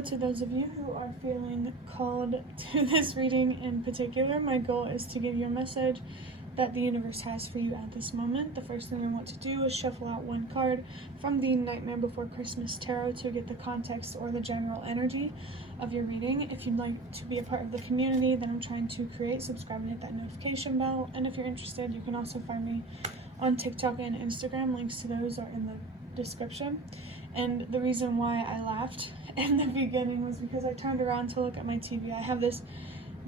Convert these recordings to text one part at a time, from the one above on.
hello to those of you who are feeling called to this reading in particular. My goal is to give you a message that the universe has for you at this moment. The first thing I want to do is shuffle out one card from the Nightmare Before Christmas Tarot to get the context or the general energy of your reading. If you'd like to be a part of the community that I'm trying to create, subscribe and hit that notification bell. And if you're interested, you can also find me on TikTok and Instagram. Links to those are in the description. And the reason why I laughed in the beginning was because I turned around to look at my TV. I have this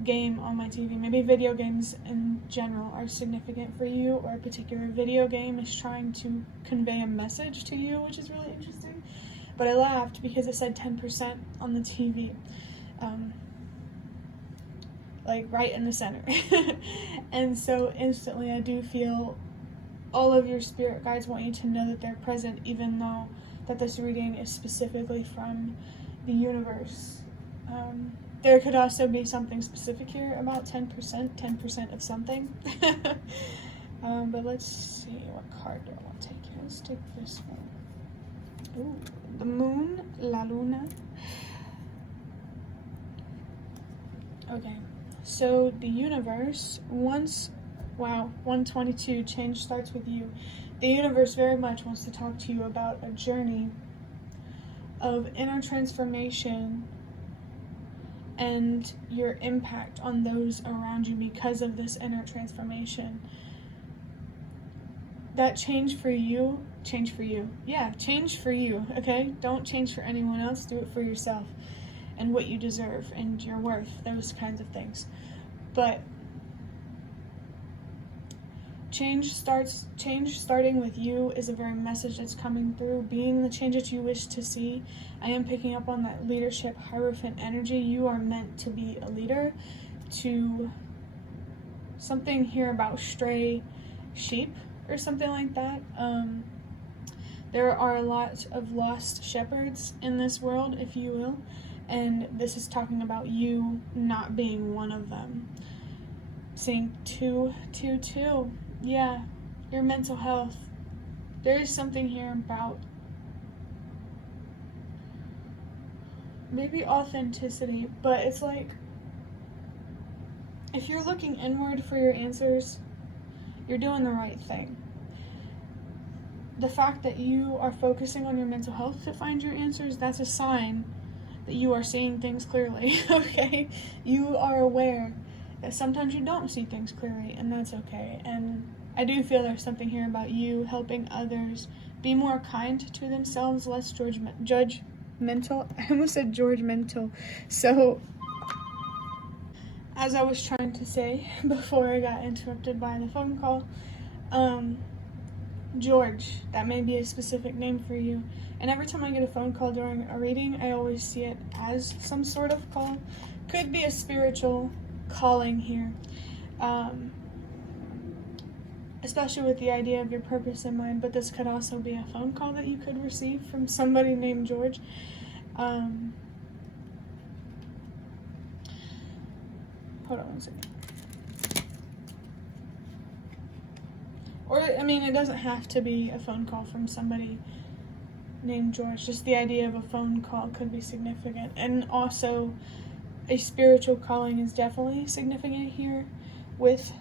game on my TV. Maybe video games in general are significant for you, or a particular video game is trying to convey a message to you, which is really interesting. But I laughed because it said 10% on the TV, like right in the center. And so instantly I do feel all of your spirit guides want you to know that they're present, even though that this reading is specifically from the universe. There could also be something specific here about 10% of something. But let's see, what card do I want to take here? Let's take this one. Ooh, the moon, la luna. Okay, so the universe, wow, 122, change starts with you. The universe very much wants to talk to you about a journey of inner transformation and your impact on those around you because of this inner transformation. That change for you. Yeah, change for you, okay? Don't change for anyone else, do it for yourself and what you deserve and your worth, those kinds of things. But change starting with you is a very message that's coming through. Being the change that you wish to see. I am picking up on that leadership Hierophant energy. You are meant to be a leader. To something here about stray sheep or something like that. There are a lot of lost shepherds in this world, if you will, and this is talking about you not being one of them. Seeing 222. Yeah, your mental health. There is something here about maybe authenticity, but it's like if you're looking inward for your answers, you're doing the right thing. The fact that you are focusing on your mental health to find your answers, that's a sign that you are seeing things clearly, okay? You are aware that sometimes you don't see things clearly, and that's okay. And I do feel there's something here about you helping others be more kind to themselves, less judgmental. I almost said judgmental. So, as I was trying to say before I got interrupted by the phone call, George, that may be a specific name for you. And every time I get a phone call during a reading, I always see it as some sort of call. Could be a spiritual calling here, especially with the idea of your purpose in mind, but this could also be a phone call that you could receive from somebody named George. Hold on one second. Or, I mean, it doesn't have to be a phone call from somebody named George. Just the idea of a phone call could be significant. And also, a spiritual calling is definitely significant here with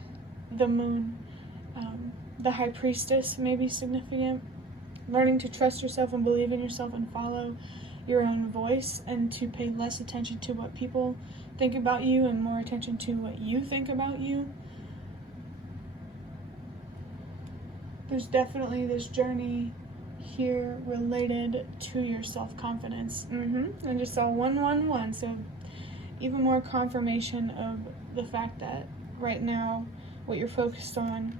the moon. The High Priestess may be significant. Learning to trust yourself and believe in yourself and follow your own voice, and to pay less attention to what people think about you and more attention to what you think about you. There's definitely this journey here related to your self-confidence. I just saw 111, so even more confirmation of the fact that right now what you're focused on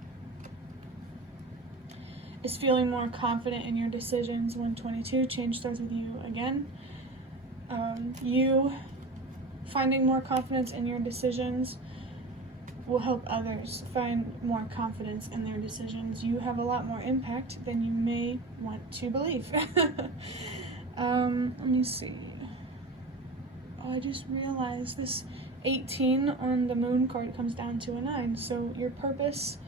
is feeling more confident in your decisions. 122, change starts with you again. You finding more confidence in your decisions will help others find more confidence in their decisions. You have a lot more impact than you may want to believe. Let me see. Oh, I just realized this 18 on the moon card comes down to a 9. So your purpose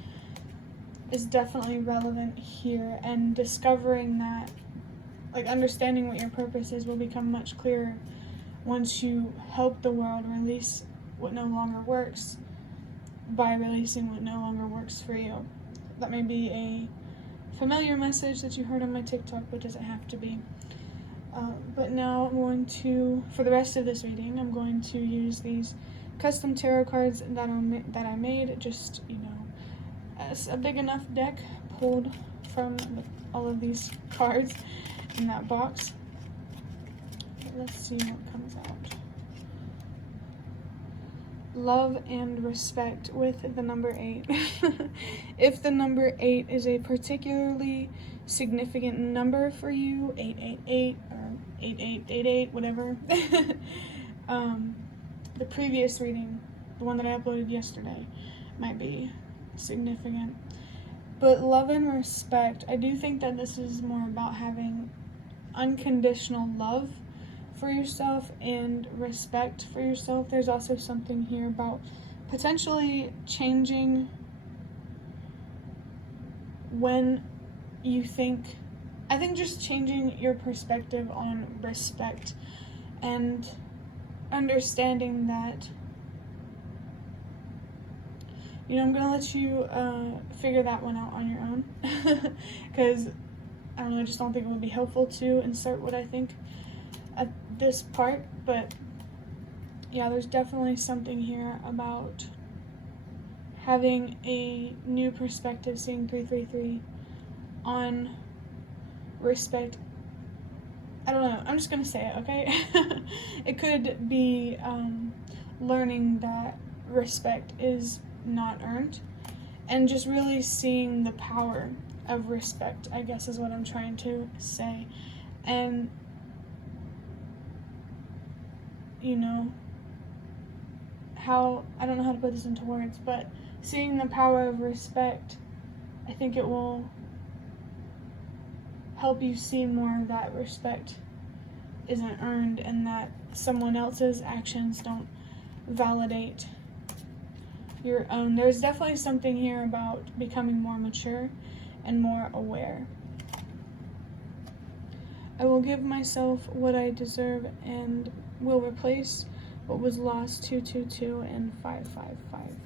is definitely relevant here, and discovering that, like understanding what your purpose is, will become much clearer once you help the world release what no longer works by releasing what no longer works for you. That may be a familiar message that you heard on my TikTok, but doesn't have to be. But now I'm going to, for the rest of this reading, I'm going to use these custom tarot cards that I made, just, as a big enough deck pulled from all of these cards in that box. But let's see what comes out. Love and respect with the number 8. If the number 8 is a particularly significant number for you, 888 or 8888, whatever. The previous reading, the one that I uploaded yesterday, might be significant. But love and respect, I do think that this is more about having unconditional love for yourself and respect for yourself. There's also something here about potentially changing when you think, I think just changing your perspective on respect and understanding that, I'm going to let you figure that one out on your own, because I don't know, I just don't think it would be helpful to insert what I think at this part. But yeah, there's definitely something here about having a new perspective, seeing 333 on respect. I don't know, I'm just gonna say it, okay? It could be learning that respect is not earned, and just really seeing the power of respect, I guess, is what I'm trying to say. And how, I don't know how to put this into words, but seeing the power of respect, I think it will help you see more of that respect isn't earned, and that someone else's actions don't validate your own. There's definitely something here about becoming more mature and more aware. I will give myself what I deserve and will replace what was lost. 222 and 555.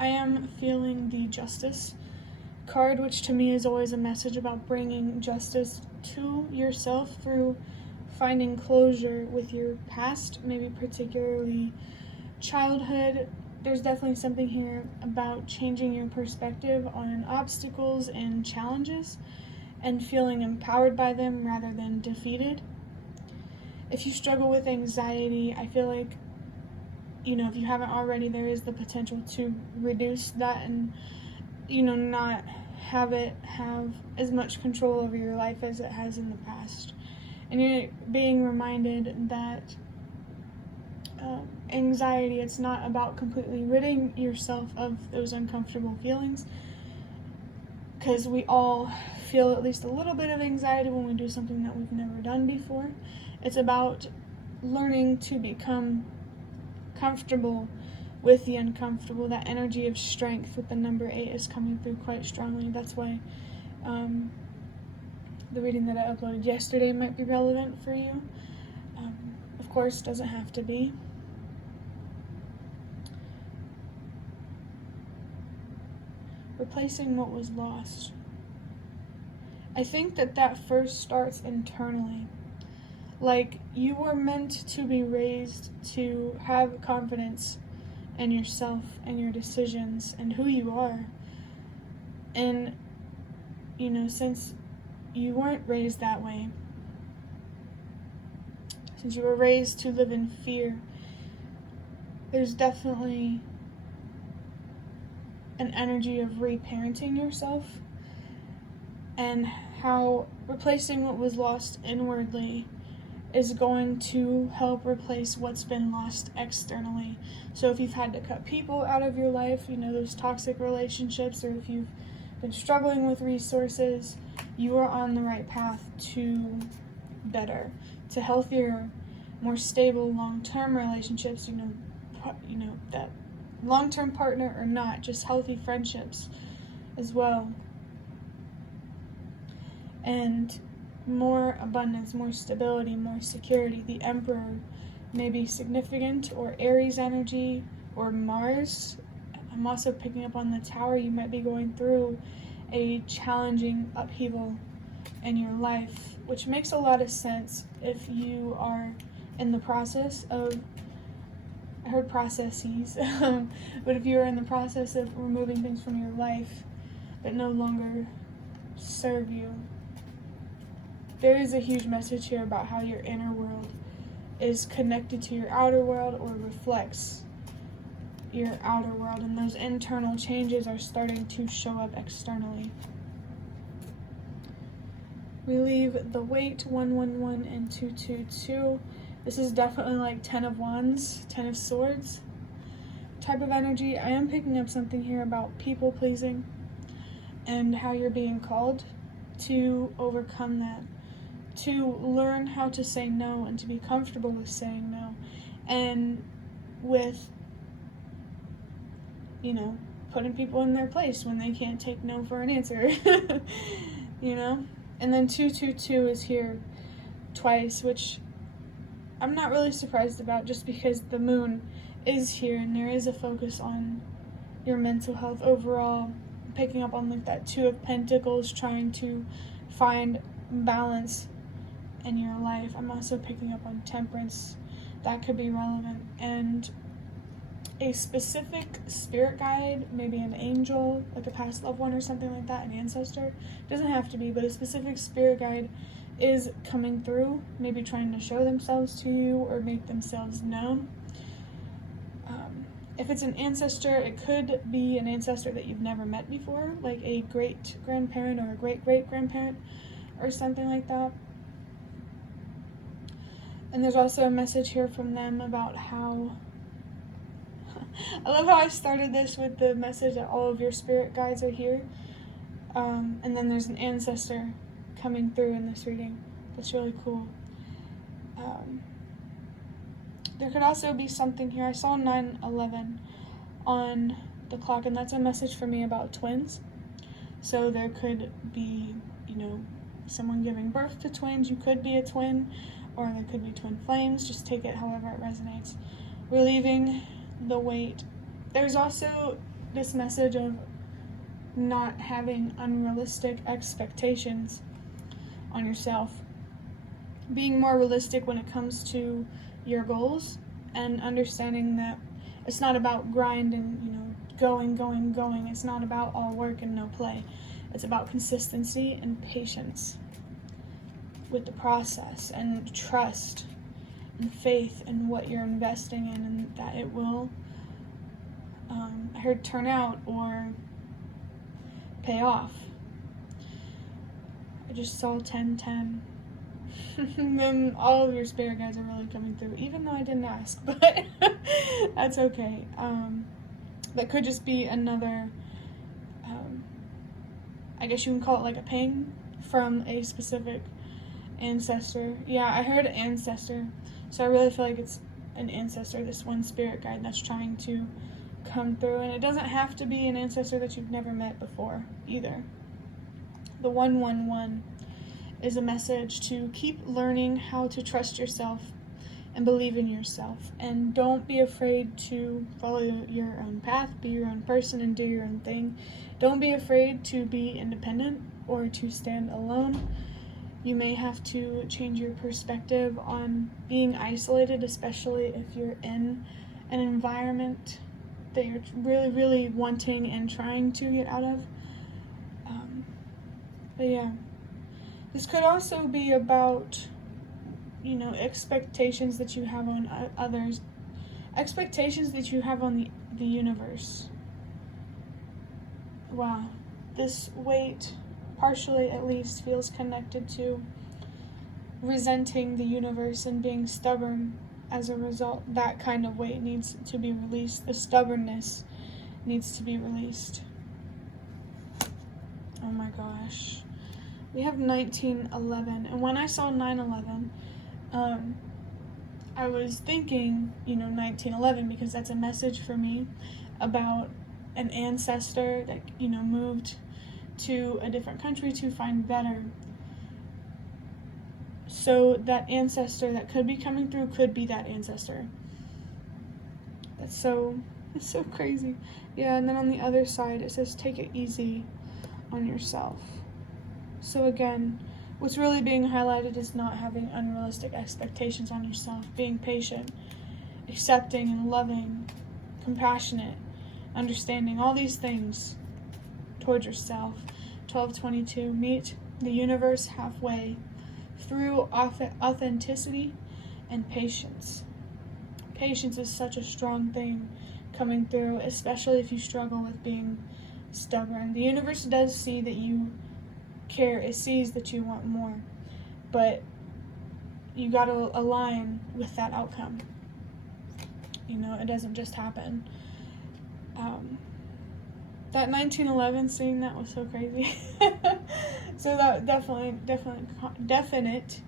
I am feeling the Justice card, which to me is always a message about bringing justice to yourself through finding closure with your past, maybe particularly childhood. There's definitely something here about changing your perspective on obstacles and challenges and feeling empowered by them rather than defeated. If you struggle with anxiety, I feel like, if you haven't already, there is the potential to reduce that and, not have it have as much control over your life as it has in the past. And you're being reminded that anxiety, it's not about completely ridding yourself of those uncomfortable feelings, because we all feel at least a little bit of anxiety when we do something that we've never done before. It's about learning to become comfortable with the uncomfortable. That energy of strength with the number 8 is coming through quite strongly. That's why the reading that I uploaded yesterday might be relevant for you. Of course, doesn't have to be. Replacing what was lost. I think that first starts internally. Like, you were meant to be raised to have confidence in yourself and your decisions and who you are. And, since you weren't raised that way, since you were raised to live in fear, there's definitely an energy of reparenting yourself, and how replacing what was lost inwardly is going to help replace what's been lost externally. So if you've had to cut people out of your life, those toxic relationships, or if you've been struggling with resources, you are on the right path to better, to healthier, more stable, long-term relationships, that long-term partner or not, just healthy friendships as well. And more abundance, more stability, more security. The Emperor may be significant, or Aries energy, or Mars. I'm also picking up on the Tower. You might be going through a challenging upheaval in your life, which makes a lot of sense if you are in the process of, I heard processes, but if you're in the process of removing things from your life that no longer serve you, there is a huge message here about how your inner world is connected to your outer world, or reflects your outer world, and those internal changes are starting to show up externally. We leave the Weight, 111 and 222. This is definitely like 10 of Wands, 10 of Swords type of energy. I am picking up something here about people pleasing and how you're being called to overcome that, to learn how to say no and to be comfortable with saying no, and with, you know, putting people in their place when they can't take no for an answer, you know? And then 222 is here twice, which I'm not really surprised about, just because the moon is here and there is a focus on your mental health overall. Picking up on like that 2 of Pentacles, trying to find balance in your life. I'm also picking up on Temperance. That could be relevant. And a specific spirit guide, maybe an angel, like a past loved one or something like that, an ancestor. Doesn't have to be, but a specific spirit guide is coming through, maybe trying to show themselves to you or make themselves known. If it's an ancestor, it could be an ancestor that you've never met before, like a great-grandparent or a great-great-grandparent or something like that. And there's also a message here from them about how, I love how I started this with the message that all of your spirit guides are here. And then there's an ancestor coming through in this reading. That's really cool. There could also be something here. I saw 9/11 on the clock, and that's a message for me about twins. So there could be, you know, someone giving birth to twins. You could be a twin, or there could be twin flames. Just take it however it resonates. Relieving the weight. There's also this message of not having unrealistic expectations on yourself. Being more realistic when it comes to your goals, and understanding that it's not about grind and, you know, going. It's not about all work and no play. It's about consistency and patience with the process, and trust and faith in what you're investing in, and that it will, I heard, turn out or pay off. I just saw 10-10. Then all of your spirit guides are really coming through, even though I didn't ask, but that's okay. That could just be another, I guess you can call it like a ping from a specific ancestor. Yeah, I heard ancestor, so I really feel like it's an ancestor, this one spirit guide that's trying to come through, and it doesn't have to be an ancestor that you've never met before either. The 111 is a message to keep learning how to trust yourself and believe in yourself, and don't be afraid to follow your own path, be your own person, and do your own thing. Don't be afraid to be independent or to stand alone. You may have to change your perspective on being isolated, especially if you're in an environment that you're really, really wanting and trying to get out of. But yeah, this could also be about, you know, expectations that you have on others, expectations that you have on the universe. Wow, this weight, partially at least, feels connected to resenting the universe and being stubborn as a result. That kind of weight needs to be released. The stubbornness needs to be released. Oh my gosh. We have 1911, and when I saw 9/11, I was thinking, you know, 1911, because that's a message for me about an ancestor that, you know, moved to a different country to find better So that ancestor that could be coming through could be that ancestor. It's so crazy. Yeah, and then on the other side it says take it easy on yourself. So again, what's really being highlighted is not having unrealistic expectations on yourself, being patient, accepting and loving, compassionate, understanding, all these things towards yourself. 1222, meet the universe halfway through authenticity and patience. Patience is such a strong thing coming through, especially if you struggle with being stubborn. The universe does see that you care, it sees that you want more, but you got to align with that outcome. It doesn't just happen. That 1911 scene, that was so crazy. So that definite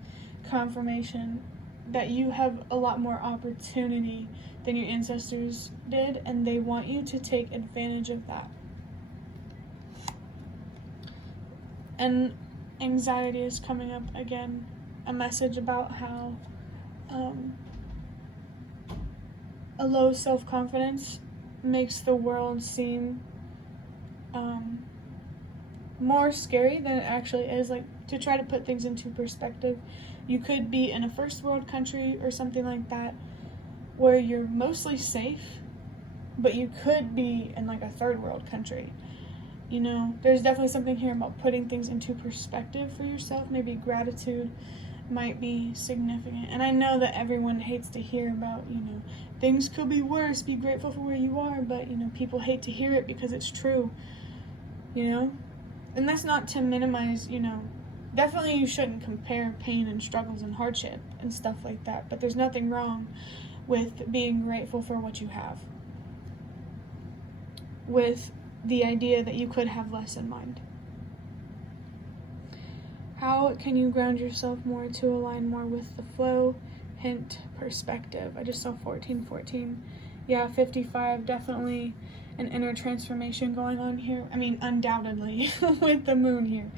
confirmation that you have a lot more opportunity than your ancestors did, and they want you to take advantage of that. And anxiety is coming up again, a message about how a low self-confidence makes the world seem more scary than it actually is. Like, to try to put things into perspective, you could be in a first world country or something like that where you're mostly safe, but you could be in like a third world country. There's definitely something here about putting things into perspective for yourself. Maybe gratitude might be significant. And I know that everyone hates to hear about, things could be worse, be grateful for where you are, but, people hate to hear it because it's true, And that's not to minimize, definitely you shouldn't compare pain and struggles and hardship and stuff like that, but there's nothing wrong with being grateful for what you have, with the idea that you could have less in mind. How can you ground yourself more to align more with the flow? Hint, perspective. I just saw 1414. Yeah, 55, definitely an inner transformation going on here. I mean, undoubtedly, with the moon here.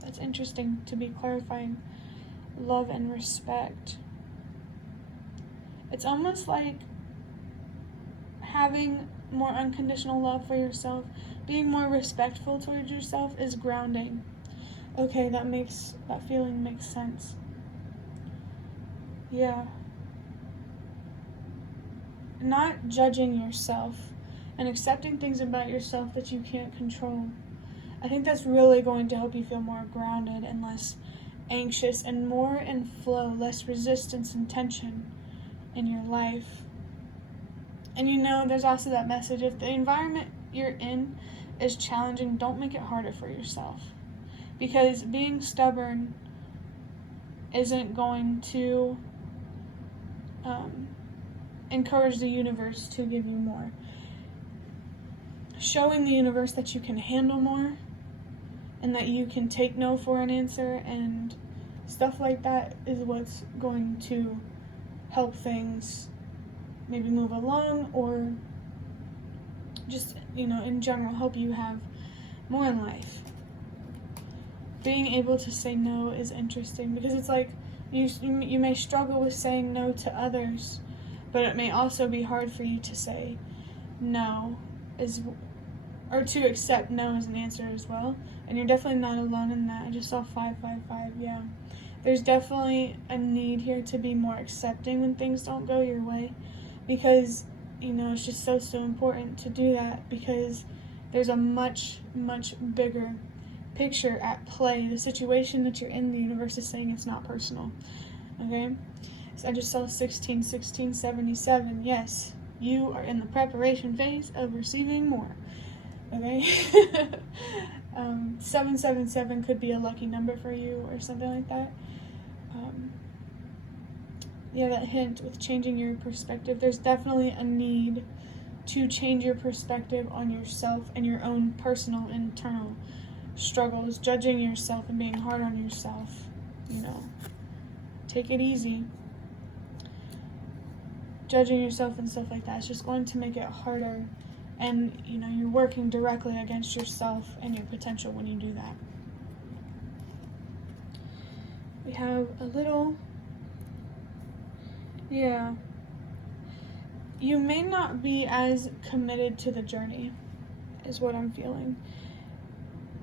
That's interesting to be clarifying. Love and respect. It's almost like having more unconditional love for yourself, being more respectful towards yourself is grounding. Okay, that feeling makes sense. Yeah. Not judging yourself and accepting things about yourself that you can't control. I think that's really going to help you feel more grounded and less anxious and more in flow, less resistance and tension in your life. And there's also that message, if the environment you're in is challenging, don't make it harder for yourself. Because being stubborn isn't going to encourage the universe to give you more. Showing the universe that you can handle more and that you can take no for an answer and stuff like that is what's going to help things maybe move along, or just, in general, help you have more in life. Being able to say no is interesting because it's like you may struggle with saying no to others, but it may also be hard for you to say no or to accept no as an answer as well. And you're definitely not alone in that. I just saw 555, yeah. There's definitely a need here to be more accepting when things don't go your way, because, it's just so important to do that, because there's a much, much bigger picture at play. The situation that you're in, the universe is saying it's not personal, okay? So I just saw 1677. Yes, you are in the preparation phase of receiving more, okay? 777 could be a lucky number for you or something like that. That hint with changing your perspective. There's definitely a need to change your perspective on yourself and your own personal internal struggles, judging yourself and being hard on yourself. Take it easy. Judging yourself and stuff like that is just going to make it harder And, you're working directly against yourself and your potential when you do that. We have a little, you may not be as committed to the journey, is what I'm feeling.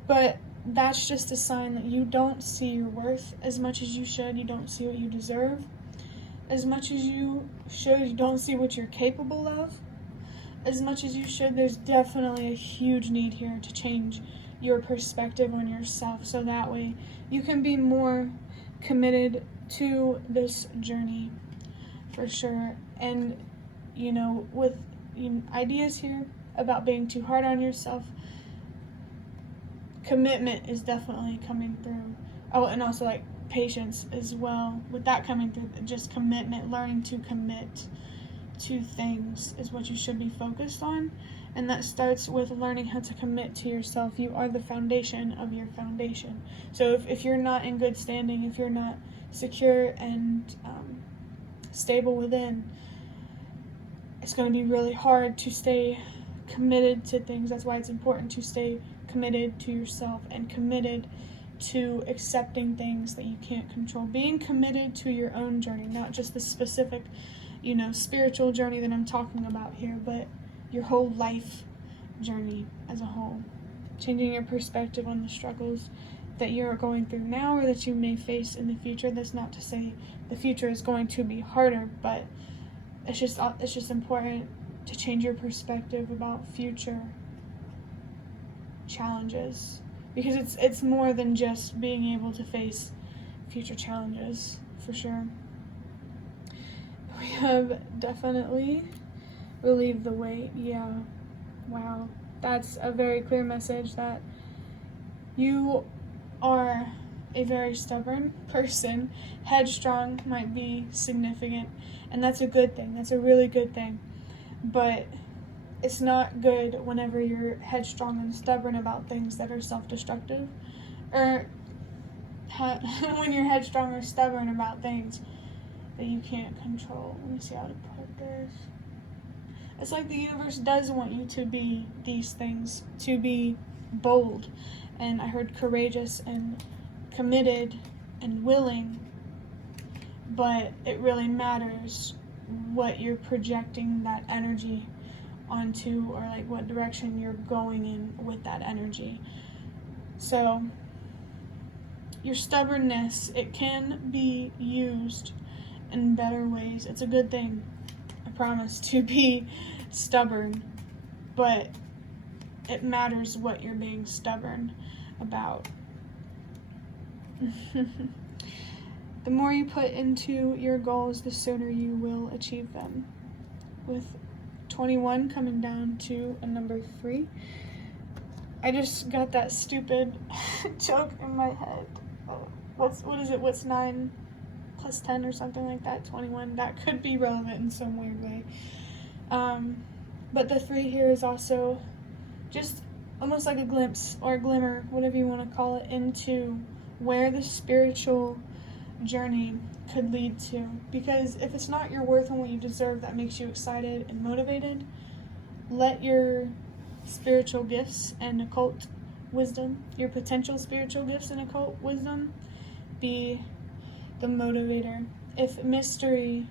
But that's just a sign that you don't see your worth as much as you should. You don't see what you deserve as much as you should. You don't see what you're capable of as much as you should. There's definitely a huge need here to change your perspective on yourself, so that way you can be more committed to this journey for sure. And with ideas here about being too hard on yourself, commitment is definitely coming through. Oh, and also like patience as well. With that coming through, just commitment, learning to commit to things is what you should be focused on. And that starts with learning how to commit to yourself. You are the foundation of your foundation. So if you're not in good standing, if you're not secure and stable within, it's going to be really hard to stay committed to things. That's why it's important to stay committed to yourself and committed to accepting things that you can't control. Being committed to your own journey, not just the specific, spiritual journey that I'm talking about here, but your whole life journey as a whole. Changing your perspective on the struggles that you're going through now or that you may face in the future. That's not to say the future is going to be harder, but it's just important to change your perspective about future challenges, because it's more than just being able to face future challenges, for sure. We have definitely relieved the weight. Yeah, wow, that's a very clear message that you are a very stubborn person. Headstrong might be significant, and that's a good thing. That's a really good thing. But it's not good whenever you're headstrong and stubborn about things that are self-destructive, or when you're headstrong or stubborn about things that you can't control. Let me see how to put this. It's like the universe does want you to be these things, to be bold, and I heard courageous and committed and willing, but it really matters what you're projecting that energy onto, or like what direction you're going in with that energy. So your stubbornness, it can be used in better ways. It's a good thing, I promise, to be stubborn, but it matters what you're being stubborn about. The more you put into your goals, the sooner you will achieve them. With 21 coming down to a number 3. I just got that stupid joke in my head. What is it? What's 9 plus 10 or something like that? 21. That could be relevant in some weird way. But the 3 here is also just almost like a glimpse or a glimmer, whatever you want to call it, into where the spiritual journey could lead to. Because if it's not your worth and what you deserve that makes you excited and motivated, let your spiritual gifts and occult wisdom, your potential spiritual gifts and occult wisdom, be the motivator. If mystery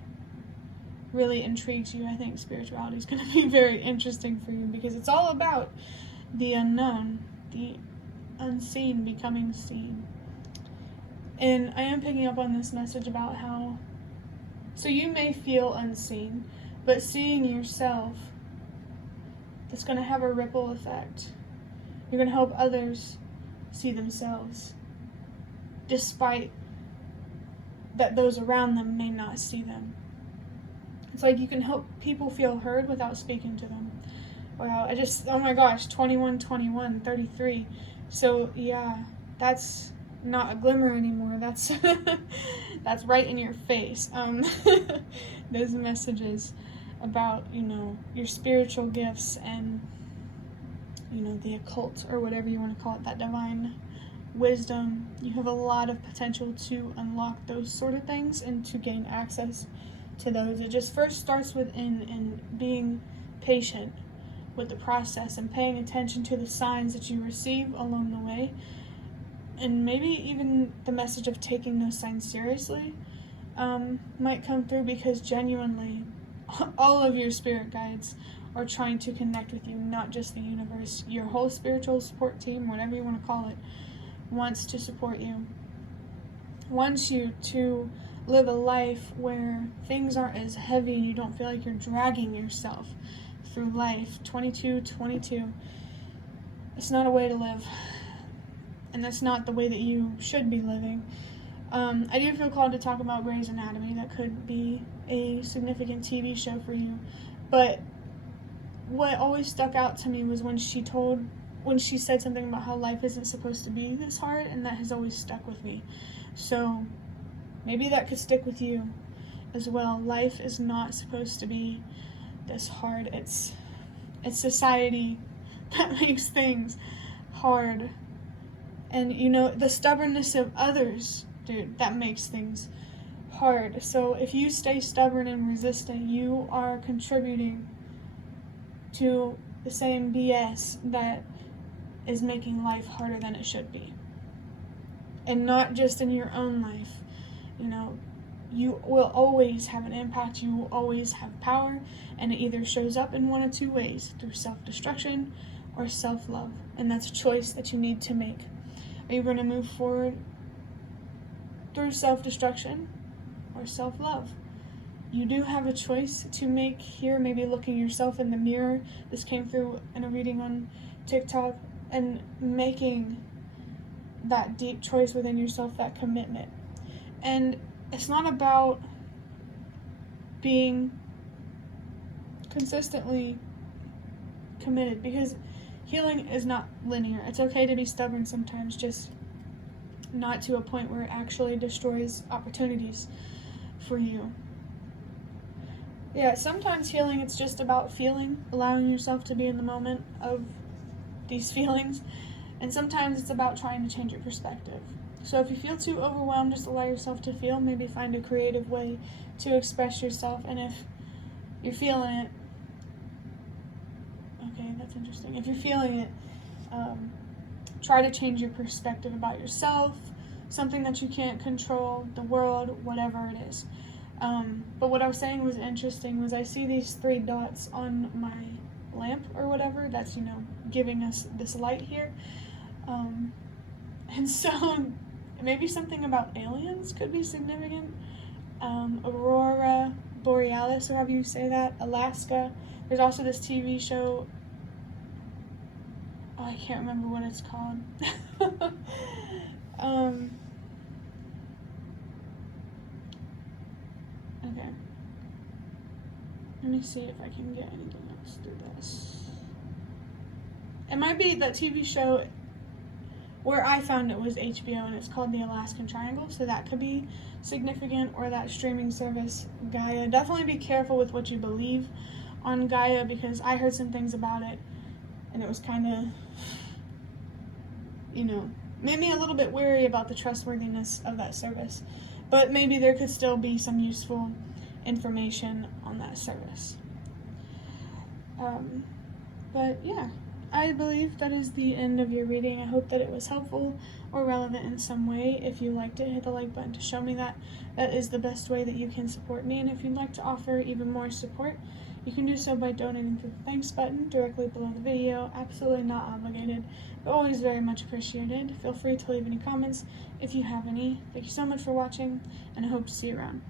really intrigues you, I think spirituality is going to be very interesting for you, because it's all about the unknown, the unseen becoming seen. And I am picking up on this message about how, so you may feel unseen, but seeing yourself, that's going to have a ripple effect. You're going to help others see themselves, despite that those around them may not see them. It's like you can help people feel heard without speaking to them. Wow, oh my gosh, 21, 21, 33. So yeah, that's not a glimmer anymore. That's that's right in your face. Those messages about, your spiritual gifts and, the occult, or whatever you want to call it, that divine wisdom. You have a lot of potential to unlock those sort of things and to gain access to those. It just first starts within, and being patient with the process and paying attention to the signs that you receive along the way, and maybe even the message of taking those signs seriously might come through, because genuinely all of your spirit guides are trying to connect with you, not just the universe. Your whole spiritual support team, whatever you want to call it, wants to support you, wants you to live a life where things aren't as heavy and you don't feel like you're dragging yourself through life. 2222, it's not a way to live, and that's not the way that you should be living. I do feel called to talk about Grey's Anatomy. That could be a significant TV show for you, but what always stuck out to me was when she said something about how life isn't supposed to be this hard, and that has always stuck with me. So maybe that could stick with you as well. Life is not supposed to be this hard. It's society that makes things hard. And the stubbornness of others, dude, that makes things hard. So if you stay stubborn and resistant, you are contributing to the same BS that is making life harder than it should be. And not just in your own life. You will always have an impact. You will always have power, and it either shows up in one of two ways: through self-destruction or self-love. And that's a choice that you need to make. Are you going to move forward through self-destruction or self-love? You do have a choice to make here, maybe looking yourself in the mirror. This came through in a reading on TikTok, and making that deep choice within yourself, that commitment. And it's not about being consistently committed, because healing is not linear. It's okay to be stubborn sometimes, just not to a point where it actually destroys opportunities for you. Yeah, sometimes healing, it's just about feeling, allowing yourself to be in the moment of these feelings. And sometimes it's about trying to change your perspective. So if you feel too overwhelmed, just allow yourself to feel. Maybe find a creative way to express yourself. And if you're feeling it, okay, that's interesting. If you're feeling it, try to change your perspective about yourself, something that you can't control, the world, whatever it is. But what I was saying was interesting was I see these 3 dots on my lamp or whatever that's, giving us this light here. And so maybe something about aliens could be significant. Aurora Borealis, or however you say that, Alaska. There's also this TV show, I can't remember what it's called. Okay. Let me see if I can get anything else through this. It might be that TV show where I found it was HBO, and it's called The Alaskan Triangle, so that could be significant, or that streaming service, Gaia. Definitely be careful with what you believe on Gaia, because I heard some things about it, and it was kind of, made me a little bit wary about the trustworthiness of that service. But maybe there could still be some useful information on that service. But yeah, I believe that is the end of your reading. I hope that it was helpful or relevant in some way. If you liked it, hit the like button to show me that. That is the best way that you can support me. And if you'd like to offer even more support, you can do so by donating through the thanks button directly below the video. Absolutely not obligated, but always very much appreciated. Feel free to leave any comments if you have any. Thank you so much for watching, and I hope to see you around.